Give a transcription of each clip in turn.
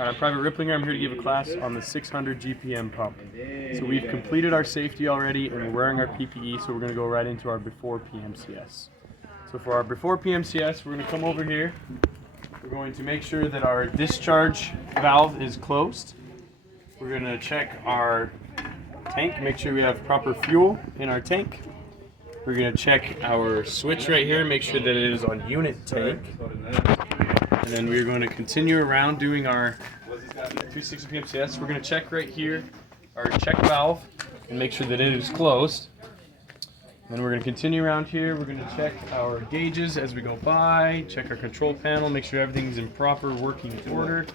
Private Ripplinger. I'm here to give a class on the 600 GPM pump. So we've completed our safety already and we're wearing our PPE, so we're going to go right into our before PMCS. So for our before PMCS, we're going to come over here. We're going to make sure that our discharge valve is closed. We're going to check our tank, make sure we have proper fuel in our tank. We're going to check our switch right here, make sure that it is on unit tank. And then we're going to continue around doing our 260 PMCS. We're going to check right here our check valve and make sure that it is closed. And then we're going to continue around here. We're going to check our gauges as we go by, check our control panel, make sure everything's in proper working order.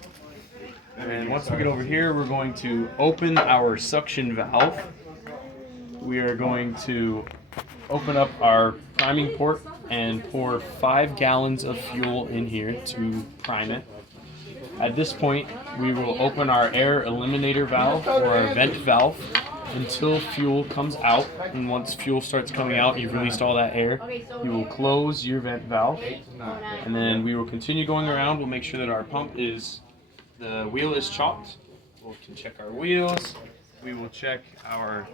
And once we get over here, we're going to open our suction valve. We are going to open up our priming port and pour 5 gallons of fuel in here to prime it. At this point, we will open our air eliminator valve or our vent valve until fuel comes out. And once fuel starts coming out, you've released all that air, you will close your vent valve. And then we will continue going around. We'll make sure that our pump is, the wheel is chopped. We can check our wheels. We will check our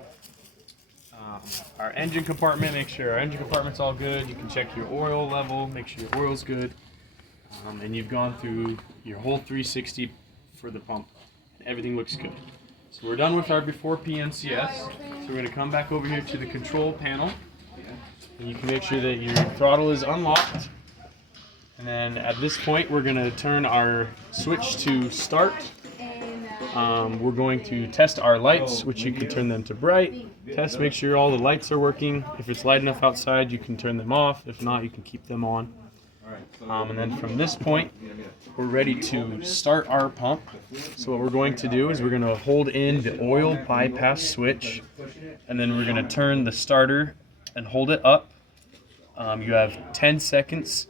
engine compartment, make sure our engine compartment's all good. You can check your oil level, make sure your oil's good. And you've gone through your whole 360 for the pump. Everything looks good. So we're done with our before PMCS. So we're going to come back over here to the control panel. And you can make sure that your throttle is unlocked. And then at this point, we're going to turn our switch to start. We're going to test our lights, which you can turn them to bright. Test, make sure all the lights are working. If it's light enough outside, you can turn them off. If not, you can keep them on. And then from this point, we're ready to start our pump. So what we're going to do is we're going to hold in the oil bypass switch, and then we're going to turn the starter and hold it up. You have 10 seconds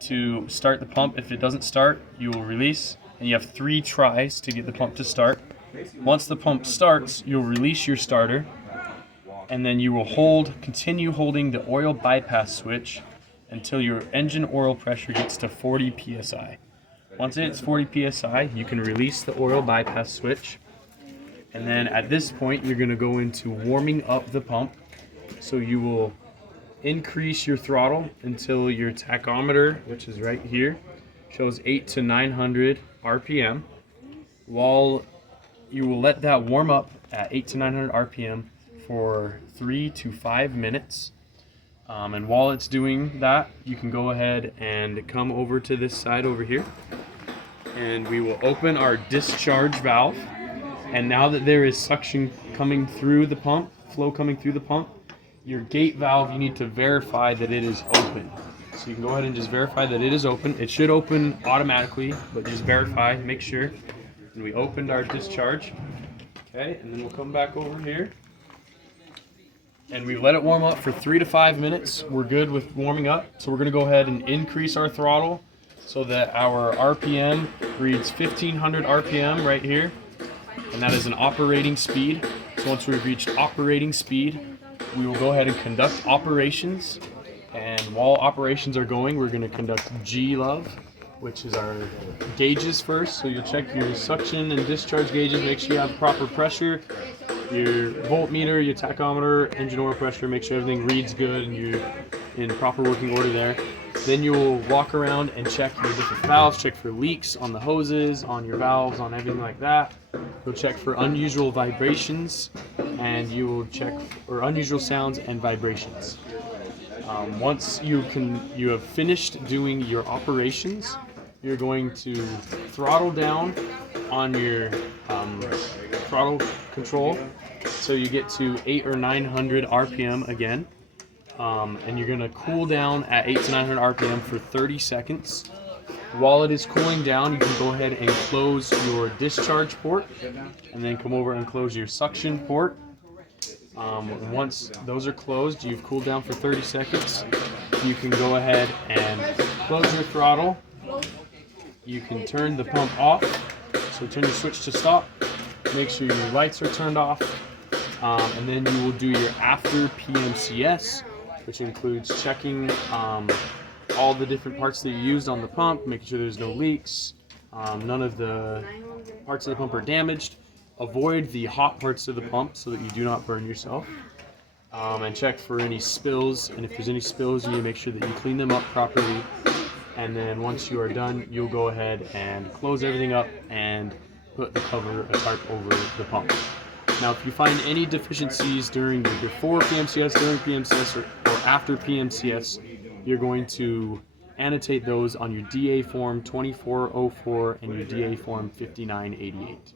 to start the pump. If it doesn't start, you will release. And you have 3 tries to get the pump to start. Once the pump starts, you'll release your starter, and then you will continue holding the oil bypass switch until your engine oil pressure gets to 40 psi. Once it hits 40 psi, you can release the oil bypass switch. And then at this point, you're going to go into warming up the pump. So you will increase your throttle until your tachometer, which is right here, shows 800 to 900 RPM, while you will let that warm up at 800 to 900 RPM for 3 to 5 minutes. And while it's doing that, you can go ahead and come over to this side over here, and we will open our discharge valve. And now that there is suction coming through the pump, flow coming through the pump, your gate valve, you need to verify that it is open. So you can go ahead and just verify that it is open. It should open automatically, but just verify, make sure. And we opened our discharge. Okay, and then we'll come back over here. And we let it warm up for 3 to 5 minutes. We're good with warming up. So we're gonna go ahead and increase our throttle so that our RPM reads 1500 RPM right here. And that is an operating speed. So once we've reached operating speed, we will go ahead and conduct operations. And while operations are going, we're going to conduct G-love, which is our gauges first. So you'll check your suction and discharge gauges, make sure you have proper pressure, your voltmeter, your tachometer, engine oil pressure, make sure everything reads good and you're in proper working order there. Then you'll walk around and check your different valves, check for leaks on the hoses, on your valves, on everything like that. You'll check for unusual vibrations, and you will check for unusual sounds and vibrations. Once you have finished doing your operations, you're going to throttle down on your throttle control so you get to 800 or 900 RPM again. And you're going to cool down at 800 to 900 RPM for 30 seconds. While it is cooling down, you can go ahead and close your discharge port, and then come over and close your suction port. Once those are closed, you've cooled down for 30 seconds. You can go ahead and close your throttle. You can turn the pump off. So turn your switch to stop. Make sure your lights are turned off. And then you will do your after PMCS, which includes checking all the different parts that you used on the pump, making sure there's no leaks, None of the parts of the pump are damaged. Avoid the hot parts of the pump so that you do not burn yourself. And check for any spills, and if there's any spills, you need to make sure that you clean them up properly. And then once you are done, you'll go ahead and close everything up and put the cover, a tarp over the pump. Now, if you find any deficiencies during your before PMCS, during PMCS, or after PMCS, you're going to annotate those on your DA form 2404 and your DA form 5988.